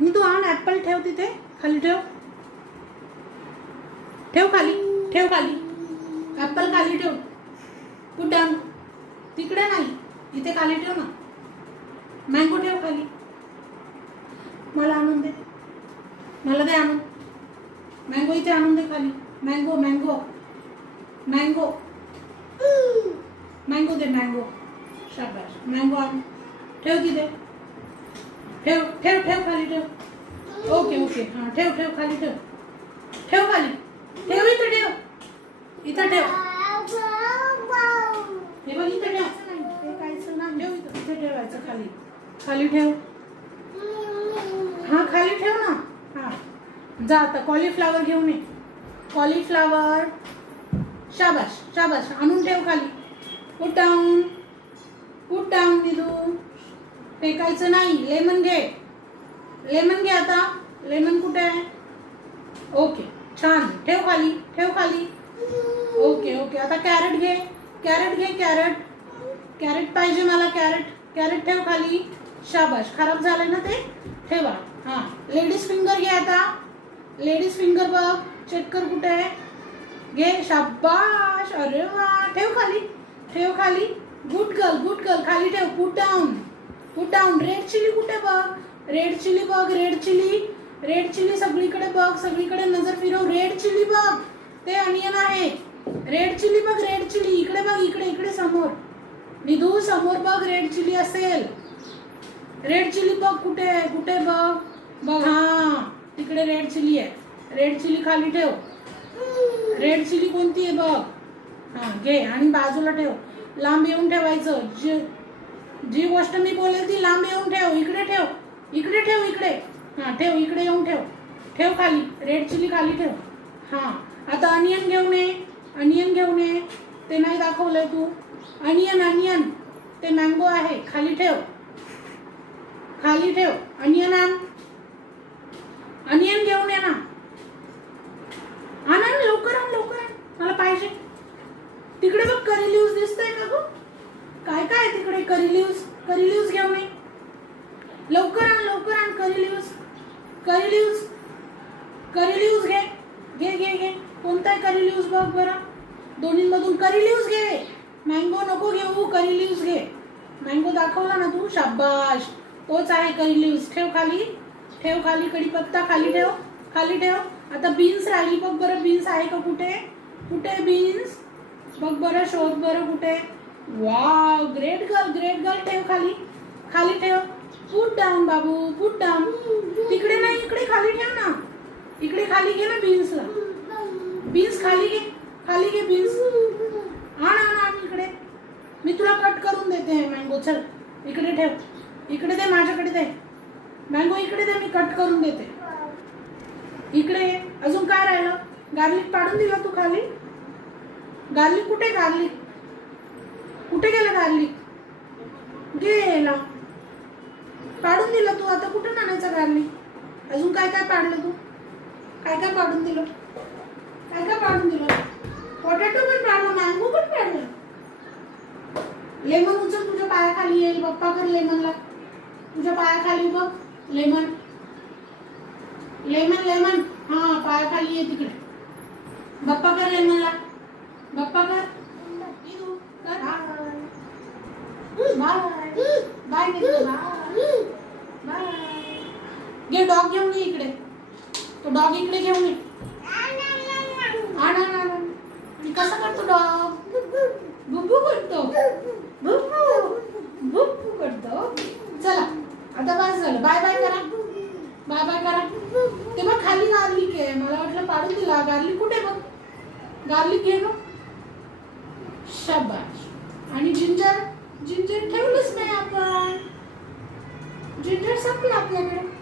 मी तू आण ॲपल ठेव तिथे खाली ठेव ठेव खाली ॲपल खाली ठेव पुट डाऊन तिकडे नाही इथे खाली ठेव ना मँगो ठेव खाली मला आणून दे मला दे आणून मँगो इथे आणून दे खाली मँगो मँगो मँगो मँगो दे मँगो शाबाश मँगो आण ठेव तिथे ठेव ठेव ठेव खाली ठेव ओके ओके हां ठेव ठेव खाली ठेव ठेव खाली ठेव इथे ठेव हे बघ इथे ठेव ते काहीच नाही ठेव इथे ठेवायचं खाली खाली ठेव हां खाली ठेव ना हां जा आता कॉलीफ्लावर घेऊन ये कॉलीफ्लावर शाबाश शाबाश आणून ठेव खाली पुट डाऊन निधू फेकायचं नाही लेमन घे आता लेमन कुठे आहे ओके छान ठेव खाली ओके ओके आता कॅरेट घे कॅरेट पाहिजे मला कॅरेट ठेव खाली शाबाश खराब झालं ना ते ठेवा हां लेडीज फिंगर घे आता लेडीज फिंगर बघ चेक कर कुठे आहे घे शाबाश अरे वा ठेव खाली गुड गर्ल खाली ठेव पुट डाऊन रेड चिली कुठे बघ रेड चिली सगळीकडे बघ सगळीकडे नजर फिरव रेड चिली बघ ते अनियन आहे रेड चिली बघ इकडे बघ इकडे समोर निधू समोर बघ रेड चिली असेल रेड चिली बघ कुठे बघ हां तिकडे रेड चिली आहे रेड चिली खाली ठेव रेड चिली कोणती आहे बघ हां घे आणि बाजूला ठेव लांब येऊन ठेवायचं जी गोष्ट मी बोलेल ती लांब येऊन ठेव इकडे हां ठेव इकडे येऊन ठेव खाली रेड चिली खाली ठेव हां आता अनियन घेऊन ये ते नाही दाखवलंय तू अनियन ते मँगो आहे खाली ठेव अनियन घेऊन ये ना आण लवकर आण मला पाहिजे तिकडे बघ करी लिव्स दिसतंय का गं काय आहे तिकडे करी लिव्स घेऊन ये लवकर आण करी लिव्स घे कोणता आहे करी लिव्स बघ बरं दोन्हींमधून करी लिव्स घे मँगो नको घेऊ करी लिव्स घे मँगो दाखवला ना तू शाबाश तोच आहे करी लिव्स ठेव खाली कढीपत्ता खाली ठेव आता बीन्स राहिली बघ बरं बीन्स आहे का कुठे बीन्स बघ बरं शोध बरं कुठे वाव ग्रेट गर्ल ठेव खाली ठेव पुट डाऊन बाबू पुट डाऊन तिकडे नाही इकडे खाली ठेव ना इकडे खाली घे ना बीन्स खाली घे बीन्स आण इकडे मी तुला कट करून देते मँगो चल इकडे ठेव इकडे दे माझ्याकडे दे मँगो इकडे दे मी कट करून देते इकडे अजून काय राहिलं गार्लिक पाडून दिला तू खाली गार्लिक कुठे गेलं गार्लिक गेला पाडून दिला तू आता कुठून आणायचं गार्लिक अजून काय पाडलं तू काय पाडून दिलं पोटॅटो पण पाडलं मँगो पण पाडलं लेमन उचल तुझ्या पायाखाली येईल पप्पा कर लेमनला तुझ्या पायाखाली बघ लेमन हां पायाखाली ये तिकडे पप्पा कर लेमनला पप्पा कर बाय घे डॉग घेऊन ये इकडे तो डॉग इकडे घेऊन ये कसा करतो डॉग बुब्बू करतो चला आता बस झालं बाय बाय करा ते बघ खाली गार्लिक आहे मला वाटलं पाडून दिला गार्लिक कुठे बघ गार्लिक घे गं शाबाश आणि जिंजर ठेवलंच नाही आपण जिंजर संपलं आपल्याकडे